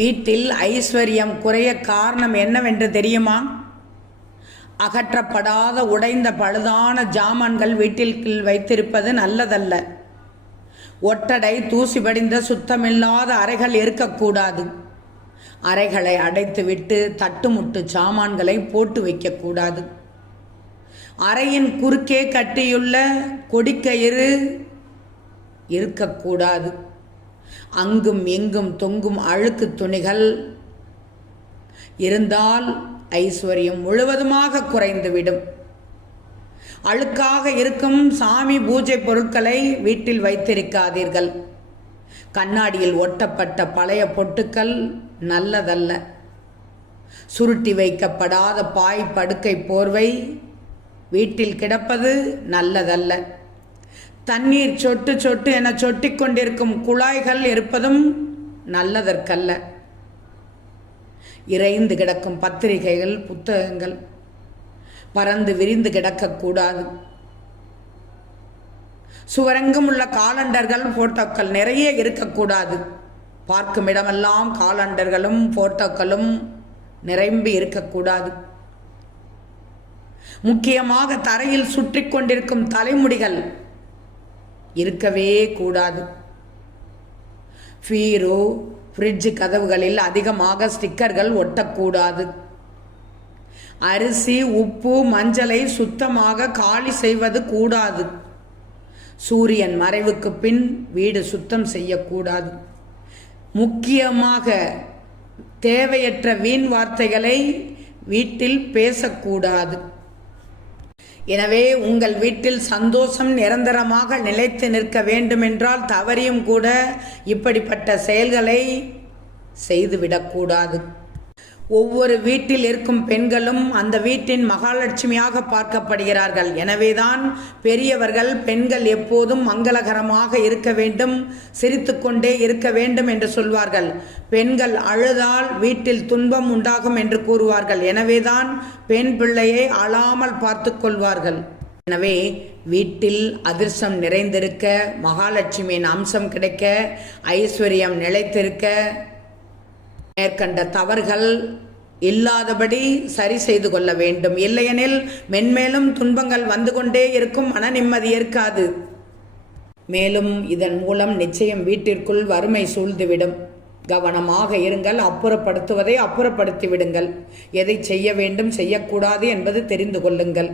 வீட்டில் ஐஸ்வர்யம் குறைய காரணம் என்னவென்று தெரியுமா? அகற்றப்படாத உடைந்த பழுதான ஜாமான்கள் வீட்டில் வைத்திருப்பது நல்லதல்ல. ஒட்டடை தூசி படிந்த சுத்தமில்லாத அறைகள் இருக்கக்கூடாது. அறைகளை அடைத்துவிட்டு தட்டுமுட்டு சாமான்களை போட்டு வைக்கக்கூடாது. அறையின் குறுக்கே கட்டியுள்ள கொடிக்கயிறு இருக்கக்கூடாது. அங்கும் எங்கும் தொங்கும் அழுக்கு துணிகள் இருந்தால் ஐஸ்வர்யம் முழுவதுமாக குறைந்துவிடும். அழுக்காக இருக்கும் சாமி பூஜை பொருட்களை வீட்டில் வைத்திருக்காதீர்கள். கண்ணாடியில் ஒட்டப்பட்ட பழைய பொட்டுக்கள் நல்லதல்ல. சுருட்டி வைக்கப்படாத பாய் படுக்கை போர்வை வீட்டில் கிடப்பது நல்லதல்ல. தண்ணீர் சொட்டு சொட்டு என சொட்டிக் கொண்டிருக்கும் குழாய்கள் இருப்பதும் நல்லதற்கல்ல. இறைந்து கிடக்கும் பத்திரிகைகள் புத்தகங்கள் பறந்து விரிந்து கிடக்கக்கூடாது. சுவரெங்கும் உள்ள காலண்டர்கள் போட்டோக்கள் நிறைய இருக்கக்கூடாது. பார்க்கும் இடமெல்லாம் காலண்டர்களும் போட்டோக்களும் நிரம்பி இருக்கக்கூடாது. முக்கியமாக தரையில் சுற்றி கொண்டிருக்கும் தலைமுடிகள் இருக்கவே கூடாது. பீரோ ஃப்ரிட்ஜ் கதவுகளில் அதிகமாக ஸ்டிக்கர்கள் ஒட்டக்கூடாது. அரிசி உப்பு மஞ்சளை சுத்தமாக காலி செய்வது கூடாது. சூரியன் மறைவுக்கு பின் வீடு சுத்தம் செய்யக்கூடாது. முக்கியமாக தேவையற்ற வீண் வார்த்தைகளை வீட்டில் பேசக்கூடாது. எனவே உங்கள் வீட்டில் சந்தோஷம் நிரந்தரமாக நிலைத்து நிற்க வேண்டுமென்றால் தவறியும் கூட இப்படிப்பட்ட செயல்களை செய்துவிடக்கூடாது. ஒவ்வொரு வீட்டில் இருக்கும் பெண்களும் அந்த வீட்டின் மகாலட்சுமியாக பார்க்கப்படுகிறார்கள். எனவேதான் பெரியவர்கள் பெண்கள் எப்போதும் மங்களகரமாக இருக்க வேண்டும், சிரித்துக்கொண்டே இருக்க வேண்டும் என்று சொல்வார்கள். பெண்கள் அழுதால் வீட்டில் துன்பம் உண்டாகும் என்று கூறுவார்கள். எனவேதான் பெண் பிள்ளையை அழாமல் பார்த்து கொள்வார்கள். எனவே வீட்டில் அதிர்ஷ்டம் நிறைந்திருக்க, மகாலட்சுமியின் அம்சம் கிடைக்க, ஐஸ்வர்யம் நிலைத்திருக்க மேற்கண்ட தவறுகள் இல்லாதபடி சரி செய்து கொள்ள வேண்டும். இல்லையெனில் மென்மேலும் துன்பங்கள் வந்து கொண்டே இருக்கும், மன நிம்மதி இருக்காது. மேலும் இதன் மூலம் நிச்சயம் வீட்டிற்குள் வறுமை சூழ்ந்துவிடும். கவனமாக இருங்கள். அப்புறப்படுத்துவதை அப்புறப்படுத்தி விடுங்கள். எதை செய்ய வேண்டும் செய்யக்கூடாது என்பது தெரிந்து கொள்ளுங்கள்.